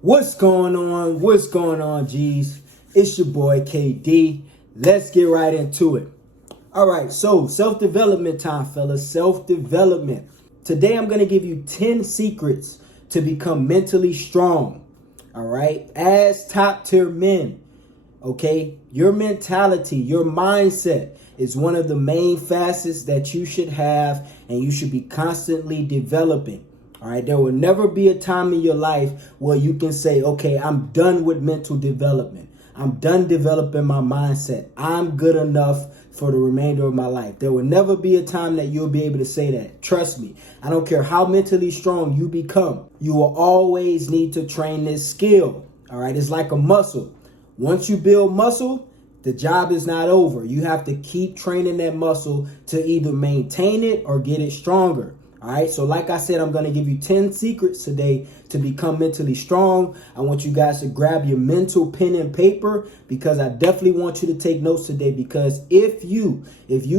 What's going on? What's going on, G's? It's your boy KD. Let's get right into it. All right, so self-development time, fellas. Self-development. Today I'm going to give you 10 secrets to become mentally strong. All right, as top tier men. Okay, your mentality, your mindset is one of the main facets that you should have and you should be constantly developing. All right, there will never be a time in your life where you can say, okay, I'm done with mental development. I'm done developing my mindset. I'm good enough for the remainder of my life. There will never be a time that you'll be able to say that. Trust me, I don't care how mentally strong you become. You will always need to train this skill. All right, it's like a muscle. Once you build muscle, the job is not over. You have to keep training that muscle to either maintain it or get it stronger. All right, so like I said, I'm going to give you 10 secrets today to become mentally strong. I want you guys to grab your mental pen and paper because I definitely want you to take notes today, because if you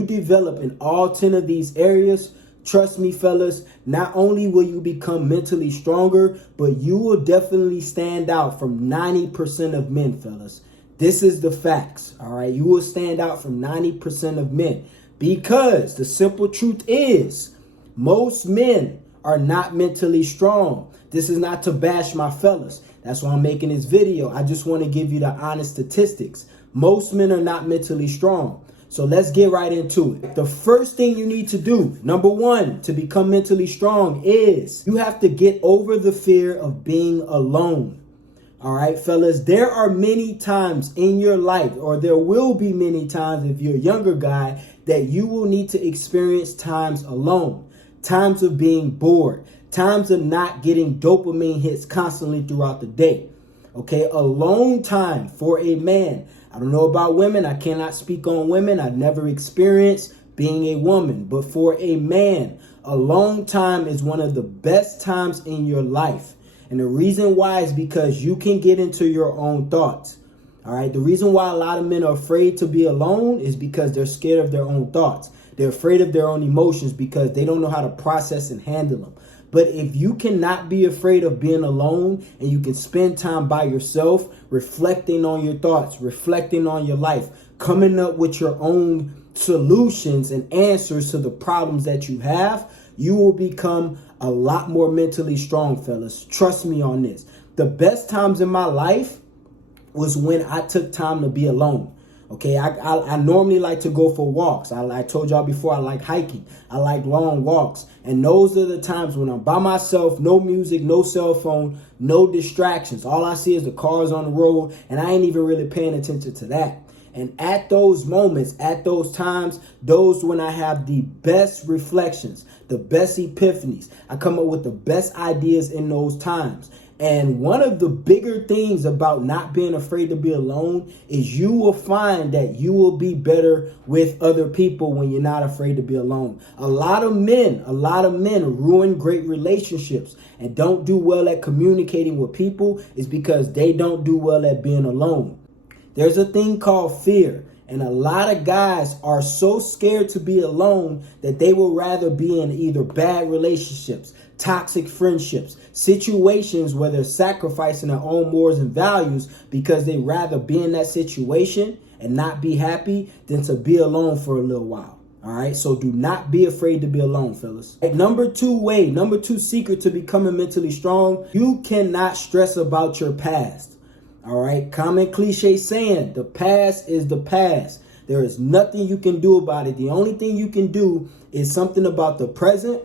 develop in all 10 of these areas, trust me, fellas, not only will you become mentally stronger, but you will definitely stand out from 90% of men, fellas. This is the facts, all right? You will stand out from 90% of men because the simple truth is, most men are not mentally strong. This is not to bash my fellas. That's why I'm making this video. I just want to give you the honest statistics. Most men are not mentally strong. So let's get right into it. The first thing you need to do, number one, to become mentally strong is you have to get over the fear of being alone. All right, fellas, there are many times in your life, or there will be many times if you're a younger guy, that you will need to experience times alone. Times of being bored, times of not getting dopamine hits constantly throughout the day. Okay, alone time for a man. I don't know about women. I cannot speak on women. I've never experienced being a woman. But for a man, alone time is one of the best times in your life. And the reason why is because you can get into your own thoughts. All right, the reason why a lot of men are afraid to be alone is because they're scared of their own thoughts. They're afraid of their own emotions because they don't know how to process and handle them. But if you cannot be afraid of being alone and you can spend time by yourself, reflecting on your thoughts, reflecting on your life, coming up with your own solutions and answers to the problems that you have, you will become a lot more mentally strong, fellas. Trust me on this. The best times in my life was when I took time to be alone. Okay, I normally like to go for walks. I told y'all before, I like hiking. I like long walks. And those are the times when I'm by myself, no music, no cell phone, no distractions. All I see is the cars on the road, and I ain't even really paying attention to that. And at those moments, at those times, those when I have the best reflections, the best epiphanies. I come up with the best ideas in those times. And one of the bigger things about not being afraid to be alone is you will find that you will be better with other people when you're not afraid to be alone. A lot of men ruin great relationships and don't do well at communicating with people is because they don't do well at being alone. There's a thing called fear. And a lot of guys are so scared to be alone that they will rather be in either bad relationships, toxic friendships, situations where they're sacrificing their own morals and values because they rather be in that situation and not be happy than to be alone for a little while. All right, so do not be afraid to be alone, fellas. Number two secret to becoming mentally strong, you cannot stress about your past. All right, common cliche saying, the past is the past. There is nothing you can do about it. The only thing you can do is something about the present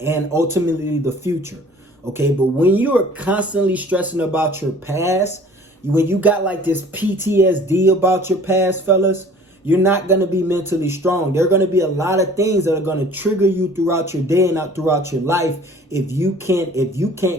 and ultimately the future. Okay, but when you are constantly stressing about your past, when you got like this PTSD about your past, fellas, you're not going to be mentally strong. There are going to be a lot of things that are going to trigger you throughout your day and out throughout your life if you can't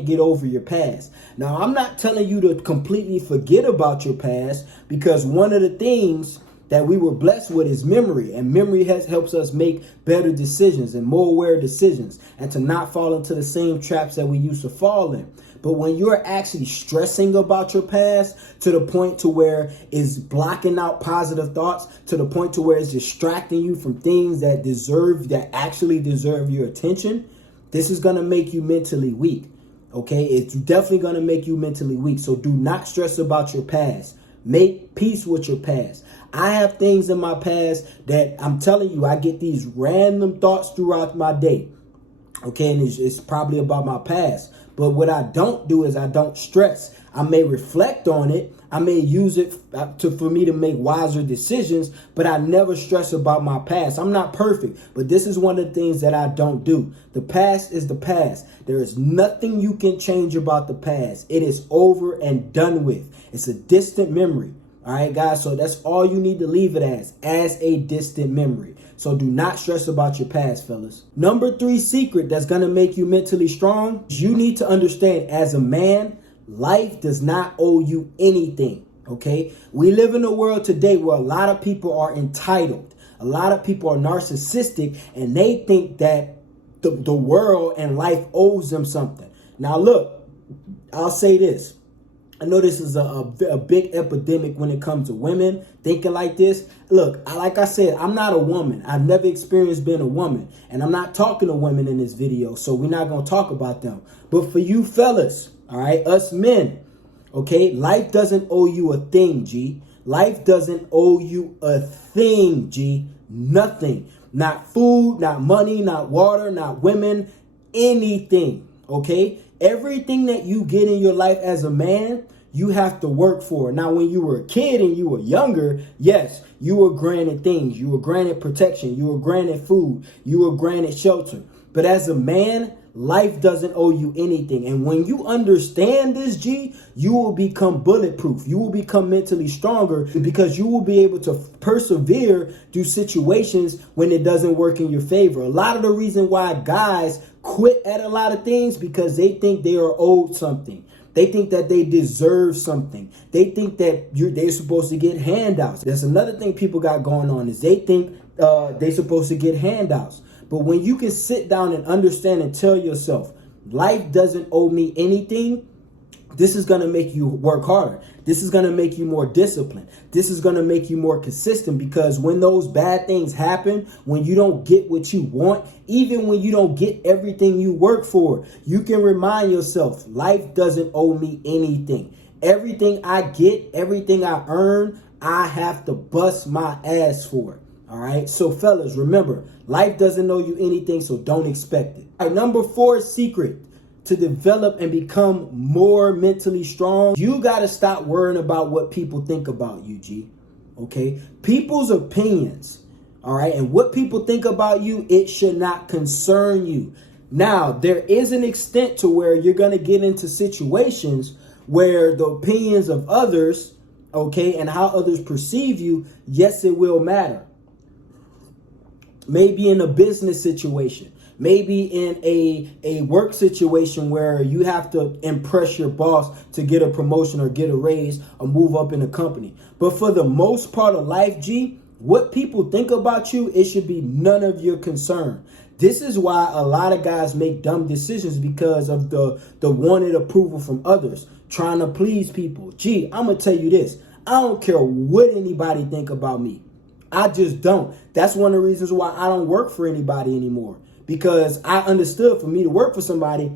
get over your past. Now, I'm not telling you to completely forget about your past, because one of the things that we were blessed with is memory, and memory helps us make better decisions and more aware decisions and to not fall into the same traps that we used to fall in. But when you're actually stressing about your past to the point to where it's blocking out positive thoughts, to the point to where it's distracting you from things that actually deserve your attention, this is going to make you mentally weak. Okay, it's definitely going to make you mentally weak. So do not stress about your past. Make peace with your past. I have things in my past that I'm telling you, I get these random thoughts throughout my day. Okay, and it's probably about my past. But what I don't do is I don't stress. I may reflect on it. I may use it for me to make wiser decisions, but I never stress about my past. I'm not perfect, but this is one of the things that I don't do. The past is the past. There is nothing you can change about the past. It is over and done with. It's a distant memory. All right, guys. So that's all you need to leave it as a distant memory. So do not stress about your past, fellas. Number 3 secret that's going to make you mentally strong. You need to understand, as a man, life does not owe you anything. Okay. We live in a world today where a lot of people are entitled. A lot of people are narcissistic, and they think that the world and life owes them something. Now, look, I'll say this. I know this is a big epidemic when it comes to women thinking like this. Look, like I said, I'm not a woman. I've never experienced being a woman. And I'm not talking to women in this video, so we're not going to talk about them. But for you fellas, all right, us men, okay, life doesn't owe you a thing, G. Life doesn't owe you a thing, G. Nothing. Not food, not money, not water, not women, anything, okay? Everything that you get in your life as a man, you have to work for. Now, when you were a kid and you were younger, yes, you were granted things. You were granted protection. You were granted food. You were granted shelter. But as a man, life doesn't owe you anything. And when you understand this, G, you will become bulletproof. You will become mentally stronger because you will be able to persevere through situations when it doesn't work in your favor. A lot of the reason why guys quit at a lot of things because they think they are owed something. They think that they deserve something. They think that they're supposed to get handouts. That's another thing people got going on is they think they're supposed to get handouts. But when you can sit down and understand and tell yourself, life doesn't owe me anything, this is going to make you work harder. This is going to make you more disciplined. This is going to make you more consistent because when those bad things happen, when you don't get what you want, even when you don't get everything you work for, you can remind yourself, life doesn't owe me anything. Everything I get, everything I earn, I have to bust my ass for it. All right. So fellas, remember, life doesn't owe you anything, so don't expect it. All right, number 4 secret to develop and become more mentally strong. You got to stop worrying about what people think about you, G. Okay. People's opinions. All right. And what people think about you, it should not concern you. Now, there is an extent to where you're going to get into situations where the opinions of others, okay, and how others perceive you, yes, it will matter. Maybe in a business situation, maybe in a work situation where you have to impress your boss to get a promotion or get a raise or move up in a company. But for the most part of life, G, what people think about you, it should be none of your concern. This is why a lot of guys make dumb decisions because of the wanted approval from others, trying to please people. Gee, I'm going to tell you this. I don't care what anybody think about me. I just don't. That's one of the reasons why I don't work for anybody anymore. Because I understood for me to work for somebody,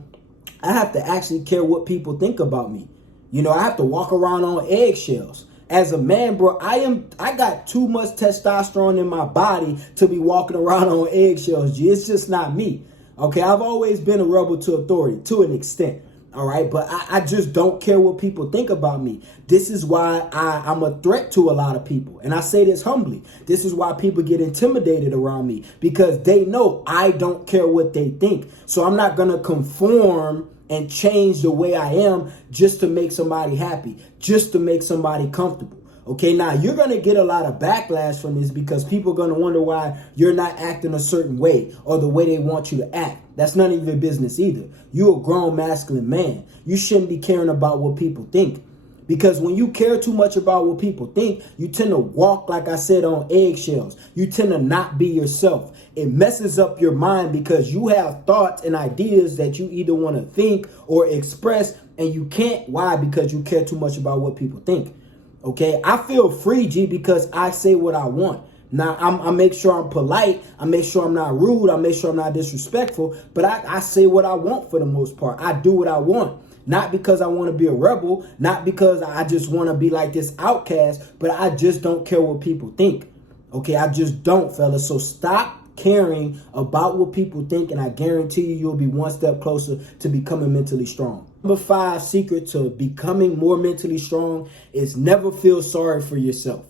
I have to actually care what people think about me. You know, I have to walk around on eggshells. As a man, bro, I got too much testosterone in my body to be walking around on eggshells, G. It's just not me. Okay, I've always been a rebel to authority to an extent. All right, but I just don't care what people think about me. This is why I'm a threat to a lot of people. And I say this humbly. This is why people get intimidated around me because they know I don't care what they think. So I'm not going to conform and change the way I am just to make somebody happy, just to make somebody comfortable. Okay, now you're going to get a lot of backlash from this because people are going to wonder why you're not acting a certain way or the way they want you to act. That's none of your business either. You're a grown masculine man. You shouldn't be caring about what people think. Because when you care too much about what people think, you tend to walk, like I said, on eggshells. You tend to not be yourself. It messes up your mind because you have thoughts and ideas that you either want to think or express, and you can't. Why? Because you care too much about what people think. Okay, I feel free, G, because I say what I want. Now, I make sure I'm polite. I make sure I'm not rude. I make sure I'm not disrespectful. But I say what I want for the most part. I do what I want. Not because I want to be a rebel. Not because I just want to be like this outcast. But I just don't care what people think. Okay, I just don't, fellas. So stop caring about what people think. And I guarantee you'll be one step closer to becoming mentally strong. Number 5 secret to becoming more mentally strong is never feel sorry for yourself.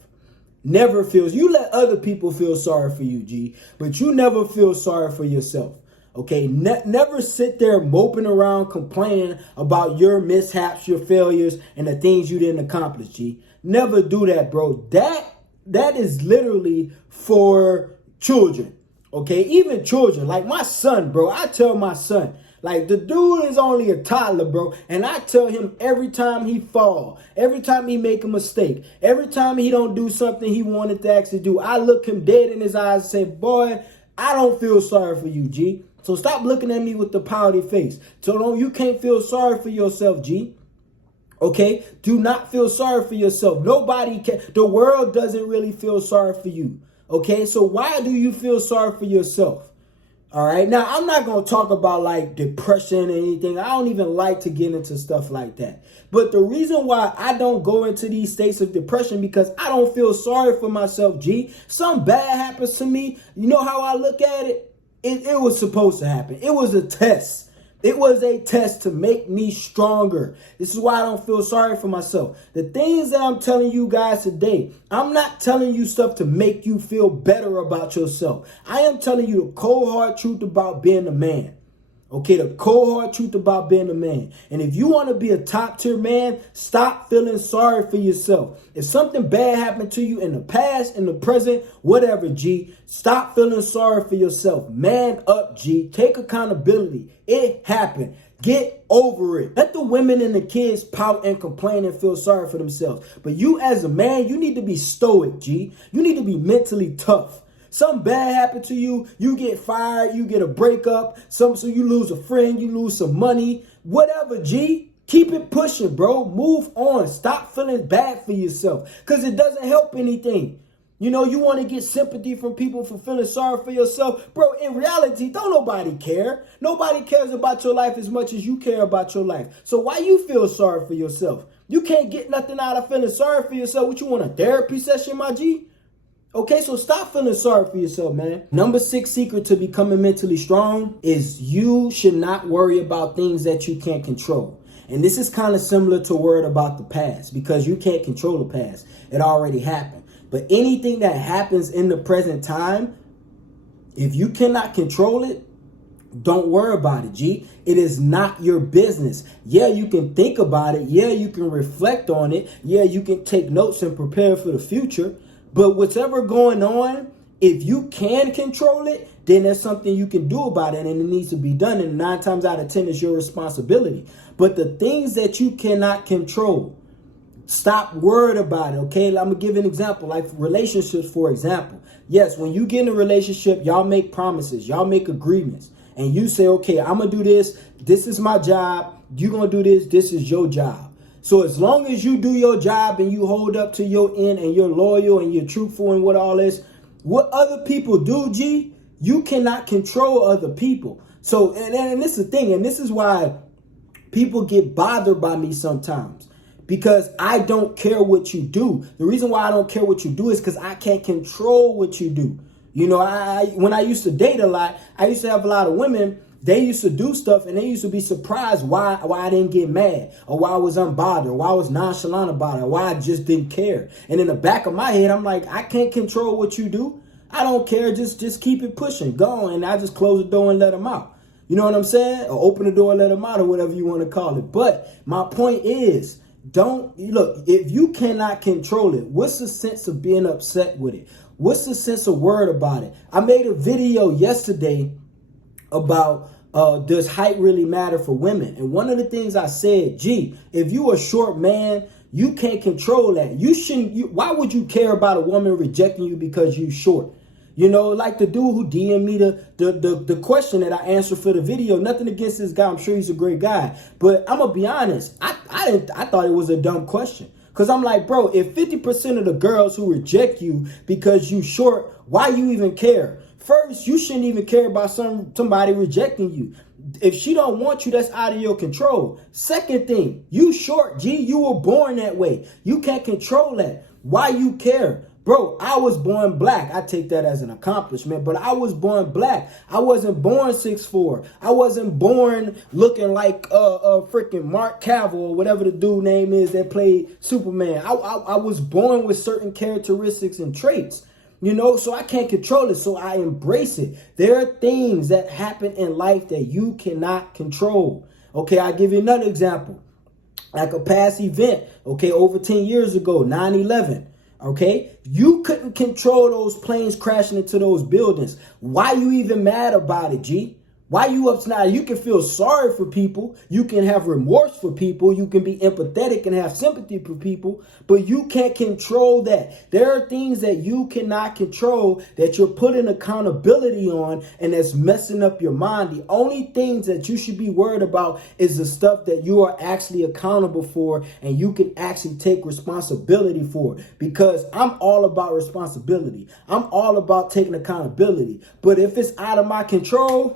Never feels. You let other people feel sorry for you, G, but you never feel sorry for yourself. Okay, never sit there moping around complaining about your mishaps, your failures, and the things you didn't accomplish, G. Never do that, bro. That is literally for children. Okay, even children. Like my son, bro. I tell my son, like, the dude is only a toddler, bro. And I tell him every time he fall, every time he make a mistake, every time he don't do something he wanted to actually do, I look him dead in his eyes and say, boy, I don't feel sorry for you, G. So stop looking at me with the pouty face. So you can't feel sorry for yourself, G. Okay? Do not feel sorry for yourself. Nobody can. The world doesn't really feel sorry for you. Okay? So why do you feel sorry for yourself? All right. Now, I'm not going to talk about like depression or anything. I don't even like to get into stuff like that. But the reason why I don't go into these states of depression because I don't feel sorry for myself, G. Something bad happens to me. You know how I look at it? It was supposed to happen. It was a test. It was a test to make me stronger. This is why I don't feel sorry for myself. The things that I'm telling you guys today, I'm not telling you stuff to make you feel better about yourself. I am telling you the cold hard truth about being a man. Okay, the cold hard truth about being a man. And if you want to be a top tier man, stop feeling sorry for yourself. If something bad happened to you in the past, in the present, whatever, G, stop feeling sorry for yourself. Man up, G. Take accountability. It happened. Get over it. Let the women and the kids pout and complain and feel sorry for themselves. But you as a man, you need to be stoic, G. You need to be mentally tough. Something bad happened to you, you get fired, you get a breakup, so you lose a friend, you lose some money, whatever, G. Keep it pushing, bro. Move on. Stop feeling bad for yourself because it doesn't help anything. You know, you want to get sympathy from people for feeling sorry for yourself. Bro, in reality, don't nobody care. Nobody cares about your life as much as you care about your life. So why you feel sorry for yourself? You can't get nothing out of feeling sorry for yourself. What, you want a therapy session, my G? Okay, so stop feeling sorry for yourself, man. Number 6 secret to becoming mentally strong is you should not worry about things that you can't control. And this is kind of similar to word about the past because you can't control the past. It already happened. But anything that happens in the present time, if you cannot control it, don't worry about it, G. It is not your business. Yeah, you can think about it. Yeah, you can reflect on it. Yeah, you can take notes and prepare for the future. But whatever going on, if you can control it, then there's something you can do about it and it needs to be done. And 9 times out of 10 is your responsibility. But the things that you cannot control, stop worried about it, okay? I'm going to give an example, like relationships, for example. Yes, when you get in a relationship, y'all make promises, y'all make agreements. And you say, okay, I'm going to do this. This is my job. You're going to do this. This is your job. So as long as you do your job and you hold up to your end and you're loyal and you're truthful and what all this, what other people do, G, you cannot control other people. So, and this is the thing, and this is why people get bothered by me sometimes, because I don't care what you do. The reason why I don't care what you do is because I can't control what you do. You know, when I used to date a lot, I used to have a lot of women. They used to do stuff and they used to be surprised why I didn't get mad or why I was unbothered or why I was nonchalant about it or why I just didn't care. And in the back of my head, I'm like, I can't control what you do. I don't care. Just keep it pushing. Go on. And I just close the door and let them out. You know what I'm saying? Or open the door and let them out or whatever you want to call it. But my point is, if you cannot control it, what's the sense of being upset with it? What's the sense of worried about it? I made a video yesterday about does height really matter for women? And one of the things I said, if you a short man, you can't control that. You shouldn't. Why would you care about a woman rejecting you because you short? You know, like the dude who DM'd me the question that I answered for the video. Nothing against this guy. I'm sure he's a great guy. But I'm going to be honest. I thought it was a dumb question. Because I'm like, bro, if 50% of the girls who reject you because you short, why you even care? First, you shouldn't even care about somebody rejecting you. If she don't want you, that's out of your control. Second thing, you short, G. You were born that way. You can't control that. Why you care? Bro, I was born black. I take that as an accomplishment, but I was born black. I wasn't born 6'4". I wasn't born looking like freaking Mark Cavill or whatever the dude name is that played Superman. I was born with certain characteristics and traits. You know, so I can't control it, so I embrace it. There are things that happen in life that you cannot control. Okay, I'll give you another example. Like a past event, okay, over 10 years ago, 9/11. Okay, you couldn't control those planes crashing into those buildings. Why you even mad about it, G? Why you upset? You can feel sorry for people. You can have remorse for people. You can be empathetic and have sympathy for people, but you can't control that. There are things that you cannot control that you're putting accountability on, and that's messing up your mind. The only things that you should be worried about is the stuff that you are actually accountable for and you can actually take responsibility for. Because I'm all about responsibility. I'm all about taking accountability. But if it's out of my control,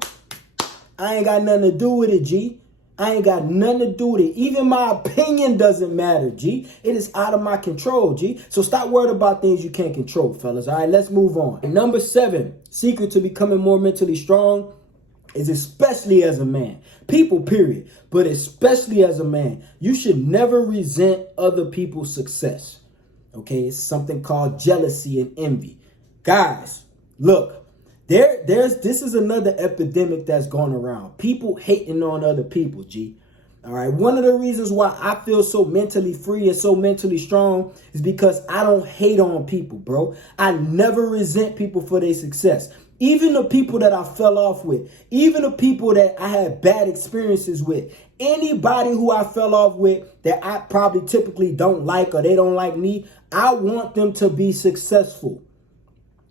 I ain't got nothing to do with it, G. I ain't got nothing to do with it. Even my opinion doesn't matter, G. It is out of my control, G. So stop worrying about things you can't control, fellas. All right, let's move on. And number 7, secret to becoming more mentally strong is especially as a man. People, period. But especially as a man, you should never resent other people's success. Okay, it's something called jealousy and envy. Guys, look. This is another epidemic that's going around. People hating on other people, G. All right. One of the reasons why I feel so mentally free and so mentally strong is because I don't hate on people, bro. I never resent people for their success. Even the people that I fell off with, even the people that I had bad experiences with, anybody who I fell off with that I probably typically don't like or they don't like me, I want them to be successful.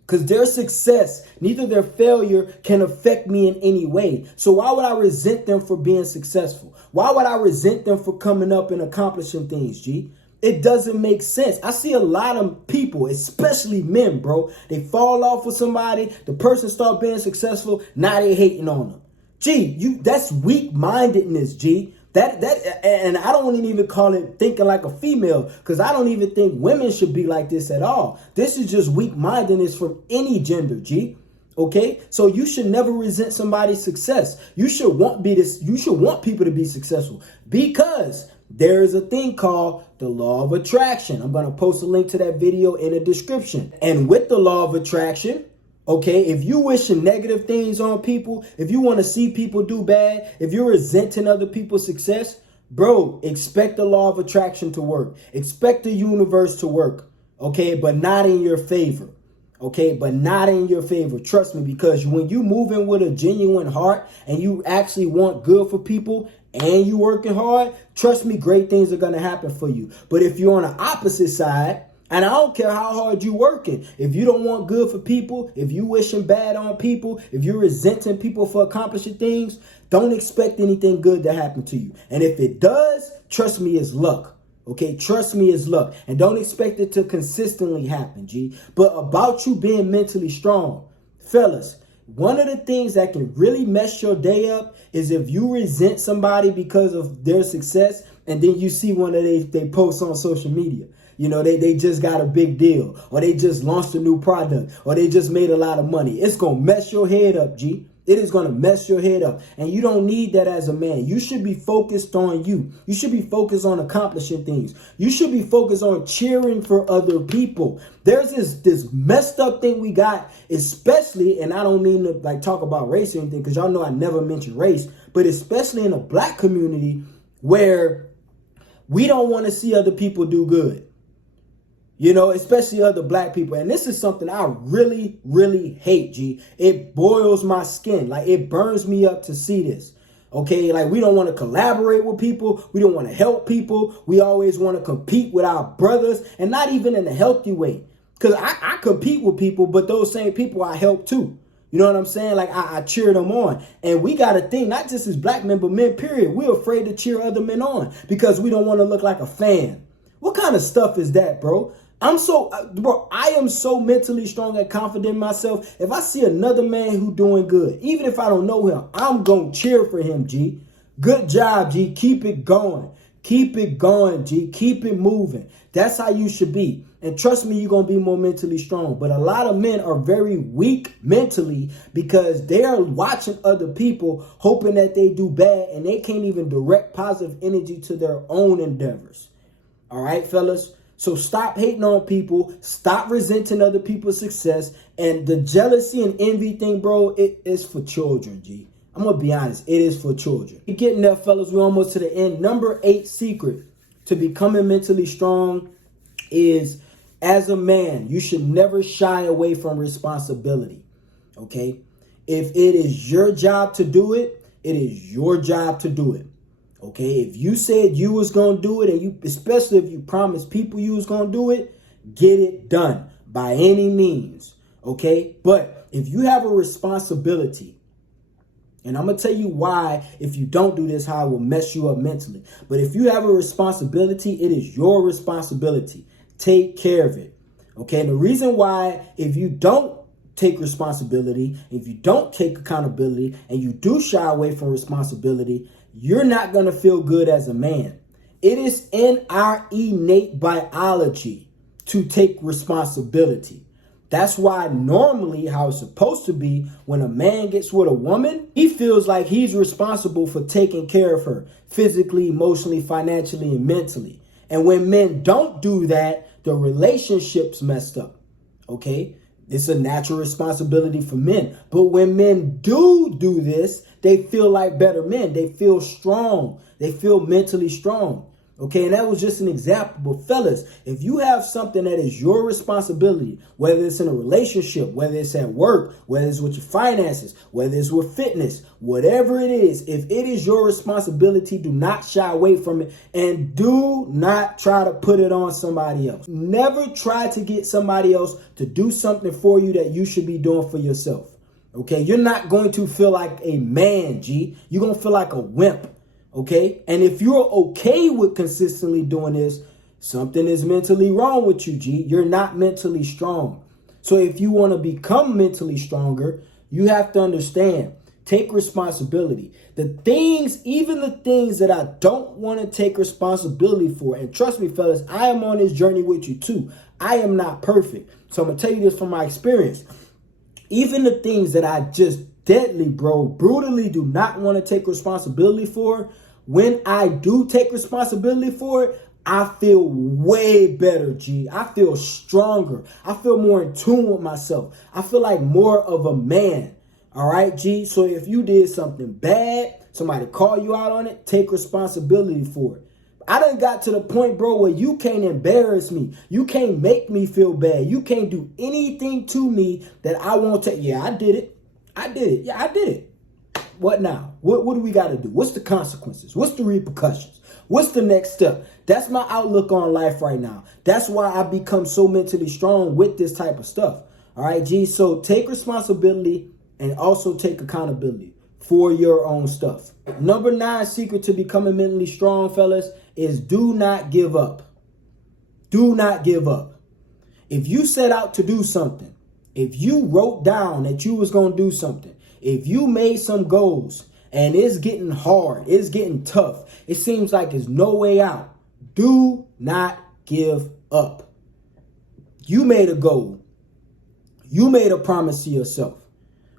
Because their success, neither their failure can affect me in any way. So why would I resent them for being successful? Why would I resent them for coming up and accomplishing things, G? It doesn't make sense. I see a lot of people, especially men, bro. They fall off with somebody, the person start being successful, now they hating on them. G, that's weak-mindedness, G. And I don't even call it thinking like a female, because I don't even think women should be like this at all. This is just weak-mindedness from any gender, G. Okay, so you should never resent somebody's success. You should want people to be successful, because there is a thing called the law of attraction. I'm going to post a link to that video in the description. And with the law of attraction, okay, if you wishing negative things on people, if you want to see people do bad, if you're resenting other people's success, bro, expect the law of attraction to work. Expect the universe to work, okay, but not in your favor. Okay, but not in your favor. Trust me, because when you move in with a genuine heart and you actually want good for people and you working hard, trust me, great things are going to happen for you. But if you're on the opposite side, and I don't care how hard you working, if you don't want good for people, if you wishing bad on people, if you're resenting people for accomplishing things, don't expect anything good to happen to you. And if it does, trust me, it's luck. Okay, trust me, it's luck. And don't expect it to consistently happen, G. But about you being mentally strong, fellas, one of the things that can really mess your day up is if you resent somebody because of their success and then you see one of they posts on social media. You know, they just got a big deal, or they just launched a new product, or they just made a lot of money. It's going to mess your head up, G. It is going to mess your head up. And you don't need that as a man. You should be focused on you. You should be focused on accomplishing things. You should be focused on cheering for other people. There's this messed up thing we got, especially, and I don't mean to like talk about race or anything, because y'all know I never mention race, but especially in the black community where we don't want to see other people do good. You know, especially other black people. And this is something I really, really hate, G. It boils my skin. Like, it burns me up to see this. Okay, like, we don't want to collaborate with people. We don't want to help people. We always want to compete with our brothers, and not even in a healthy way. Because I compete with people, but those same people I help too. You know what I'm saying? Like, I cheer them on. And we got a thing, not just as black men, but men, period. We're afraid to cheer other men on because we don't want to look like a fan. What kind of stuff is that, bro? Bro, I am so mentally strong and confident in myself. If I see another man who doing good, even if I don't know him, I'm going to cheer for him, G. Good job, G. Keep it going. Keep it going, G. Keep it moving. That's how you should be. And trust me, you're going to be more mentally strong. But a lot of men are very weak mentally because they are watching other people, hoping that they do bad, and they can't even direct positive energy to their own endeavors. All right, fellas? So stop hating on people. Stop resenting other people's success. And the jealousy and envy thing, bro, it is for children, G. I'm going to be honest. It is for children. You're getting there, fellas. We're almost to the end. Number 8 secret to becoming mentally strong is, as a man, you should never shy away from responsibility. Okay? If it is your job to do it, it is your job to do it. Okay? If you said you was going to do it, and you, especially if you promised people you was going to do it, get it done by any means. Okay? But if you have a responsibility, and I'm going to tell you why, if you don't do this, how it will mess you up mentally. But if you have a responsibility, it is your responsibility. Take care of it. Okay. And the reason why, if you don't take responsibility, if you don't take accountability, and you do shy away from responsibility, you're not going to feel good as a man. It is in our innate biology to take responsibility. That's why normally how it's supposed to be, when a man gets with a woman, he feels like he's responsible for taking care of her physically, emotionally, financially, and mentally. And when men don't do that, the relationship's messed up. Okay? It's a natural responsibility for men. But when men do this, they feel like better men. They feel strong. They feel mentally strong. Okay, and that was just an example. But fellas, if you have something that is your responsibility, whether it's in a relationship, whether it's at work, whether it's with your finances, whether it's with fitness, whatever it is, if it is your responsibility, do not shy away from it, and do not try to put it on somebody else. Never try to get somebody else to do something for you that you should be doing for yourself. Okay, you're not going to feel like a man, G. You're going to feel like a wimp. Okay. And if you're okay with consistently doing this, something is mentally wrong with you, G. You're not mentally strong. So if you want to become mentally stronger, you have to understand, take responsibility. Even the things that I don't want to take responsibility for. And trust me, fellas, I am on this journey with you too. I am not perfect. So I'm going to tell you this from my experience. Even the things that I just brutally do not want to take responsibility for, when I do take responsibility for it, I feel way better, G. I feel stronger. I feel more in tune with myself. I feel like more of a man. All right, G. So if you did something bad, somebody call you out on it, take responsibility for it. I done got to the point, bro, where you can't embarrass me. You can't make me feel bad. You can't do anything to me that I won't take. Yeah, I did it. Yeah, I did it. What now? What do we got to do? What's the consequences? What's the repercussions? What's the next step? That's my outlook on life right now. That's why I become so mentally strong with this type of stuff. All right, G. So take responsibility and also take accountability for your own stuff. Number 9 secret to becoming mentally strong, fellas, is do not give up. Do not give up. If you set out to do something, if you wrote down that you was going to do something, if you made some goals and it's getting hard, it's getting tough, it seems like there's no way out, do not give up. You made a goal. You made a promise to yourself.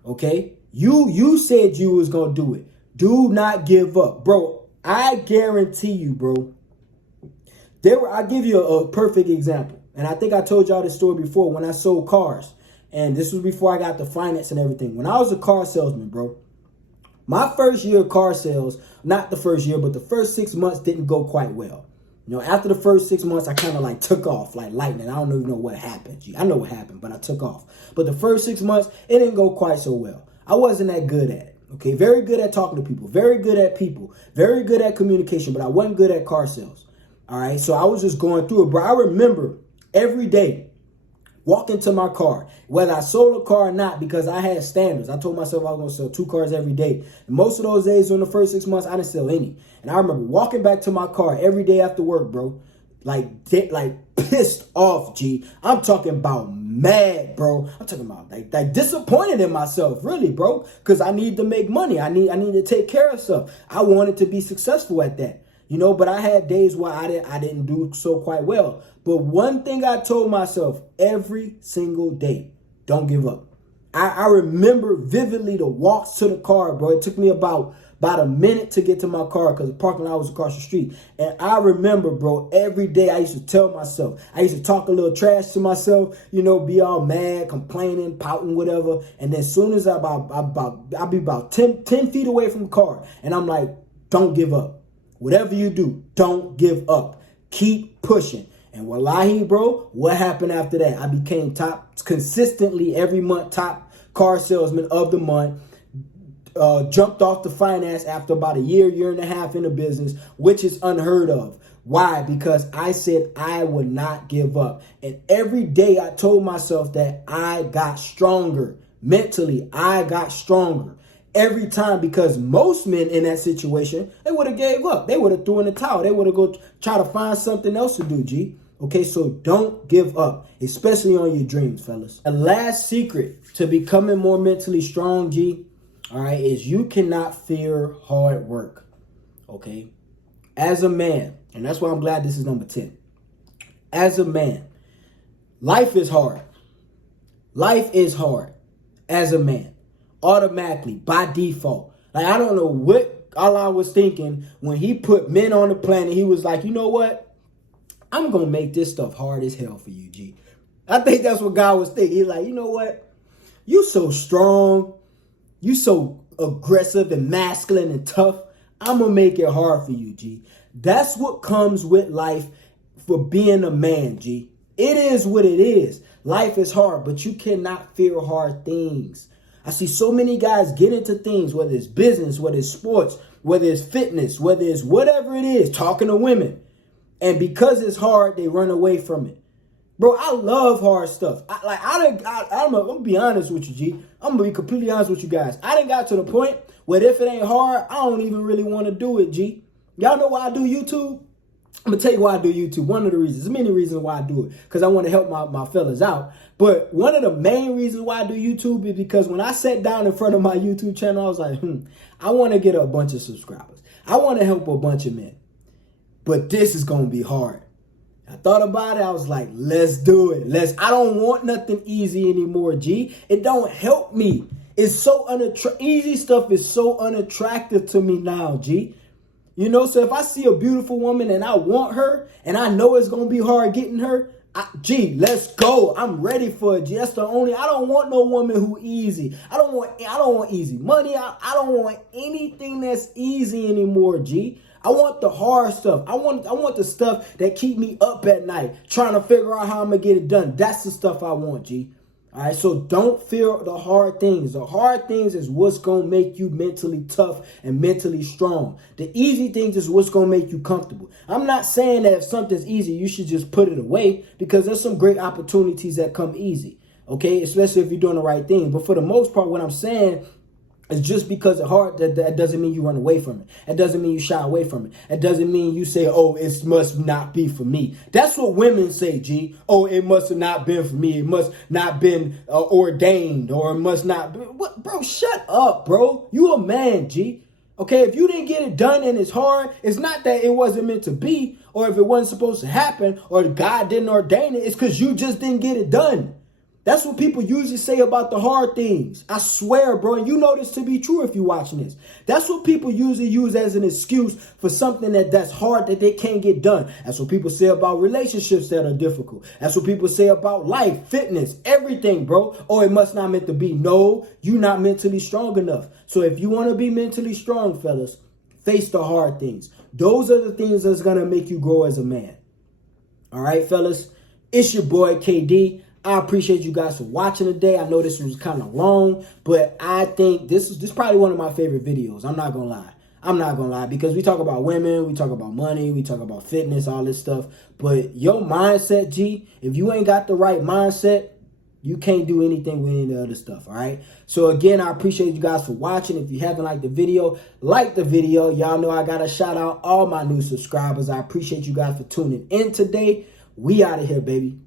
Okay? You said you was going to do it. Do not give up. Bro, I guarantee you, bro. I'll give you a perfect example. And I think I told y'all this story before when I sold cars. And this was before I got the finance and everything. When I was a car salesman, bro, my first year of car sales, not the first year, but the first 6 months didn't go quite well. You know, after the first 6 months, I kind of like took off like lightning. I don't even know what happened. Gee, I know what happened, but I took off. But the first 6 months, it didn't go quite so well. I wasn't that good at it. Okay, very good at talking to people, very good at people, very good at communication, but I wasn't good at car sales. All right, so I was just going through it, bro. I remember every day walking to my car, whether I sold a car or not, because I had standards. I told myself I was going to sell 2 cars every day. And most of those days, in the first 6 months, I didn't sell any. And I remember walking back to my car every day after work, bro. like pissed off, G. I'm talking about mad, bro. I'm talking about like disappointed in myself, really, bro. Because I need to make money. I need to take care of stuff. I wanted to be successful at that, you know. But I had days where I didn't do so quite well. But one thing I told myself every single day: don't give up. I remember vividly the walks to the car, bro. It took me about a minute to get to my car because the parking lot was across the street. And I remember, bro, every day I used to tell myself, I used to talk a little trash to myself, you know, be all mad, complaining, pouting, whatever. And then as soon as I'll be about 10 feet away from the car. And I'm like, don't give up. Whatever you do, don't give up. Keep pushing. And wallahi, bro, what happened after that? I became consistently every month, top car salesman of the month. Jumped off the finance after about a year and a half in the business, which is unheard of. Why? Because I said I would not give up. And every day I told myself that I got stronger. Mentally, I got stronger. Every time, because most men in that situation, they would have gave up. They would have threw in the towel. They would have go try to find something else to do, G. Okay, so don't give up, especially on your dreams, fellas. A last secret to becoming more mentally strong, G, all right, is you cannot fear hard work, okay? As a man, and that's why I'm glad this is number 10. As a man, life is hard. Life is hard as a man, automatically, by default. Like, I don't know what Allah was thinking when he put men on the planet. He was like, you know what? I'm going to make this stuff hard as hell for you, G. I think that's what God was thinking. He's like, you know what? You so strong. You so aggressive and masculine and tough. I'm going to make it hard for you, G. That's what comes with life for being a man, G. It is what it is. Life is hard, but you cannot fear hard things. I see so many guys get into things, whether it's business, whether it's sports, whether it's fitness, whether it's whatever it is, talking to women. And because it's hard, they run away from it. Bro, I love hard stuff. I'm going to be honest with you, G. I'm going to be completely honest with you guys. I done got to the point where if it ain't hard, I don't even really want to do it, G. Y'all know why I do YouTube? I'm going to tell you why I do YouTube. One of the reasons, there's many reasons why I do it, because I want to help my fellas out. But one of the main reasons why I do YouTube is because when I sat down in front of my YouTube channel, I was like, I want to get a bunch of subscribers. I want to help a bunch of men. But this is going to be hard. I thought about it. I was like, let's do it. I don't want nothing easy anymore, G. It don't help me. It's so easy stuff is so unattractive to me now, G. You know, so if I see a beautiful woman and I want her and I know it's going to be hard getting her, G, let's go. I'm ready for it, G. That's the only, I don't want no woman who easy. I don't want easy money. I don't want anything that's easy anymore, G. I want the hard stuff. I want the stuff that keep me up at night trying to figure out how I'm going to get it done. That's the stuff I want, G. All right, so don't fear the hard things. The hard things is what's going to make you mentally tough and mentally strong. The easy things is what's going to make you comfortable. I'm not saying that if something's easy, you should just put it away, because there's some great opportunities that come easy, okay, especially if you're doing the right thing. But for the most part, what I'm saying is just because it's hard, that doesn't mean you run away from it. It doesn't mean you shy away from it. It doesn't mean you say, oh, it must not be for me. That's what women say, G. Oh, it must have not been for me. It must not been ordained, or it must not be. What, bro, shut up, bro. You a man, G. Okay, if you didn't get it done and it's hard, it's not that it wasn't meant to be, or if it wasn't supposed to happen, or God didn't ordain it. It's because you just didn't get it done. That's what people usually say about the hard things. I swear, bro, and you know this to be true if you're watching this. That's what people usually use as an excuse for something that's hard that they can't get done. That's what people say about relationships that are difficult. That's what people say about life, fitness, everything, bro. Oh, it must not meant to be. No, you're not mentally strong enough. So if you want to be mentally strong, fellas, face the hard things. Those are the things that's going to make you grow as a man. All right, fellas, it's your boy, KD. I appreciate you guys for watching today. I know this was kind of long, but I think this is probably one of my favorite videos. I'm not going to lie. Because we talk about women, we talk about money, we talk about fitness, all this stuff. But your mindset, G, if you ain't got the right mindset, You can't do anything with any of the other stuff, all right? So again, I appreciate you guys for watching. If you haven't liked the video, like the video. Y'all know I got to shout out all my new subscribers. I appreciate you guys for tuning in today. We out of here, baby.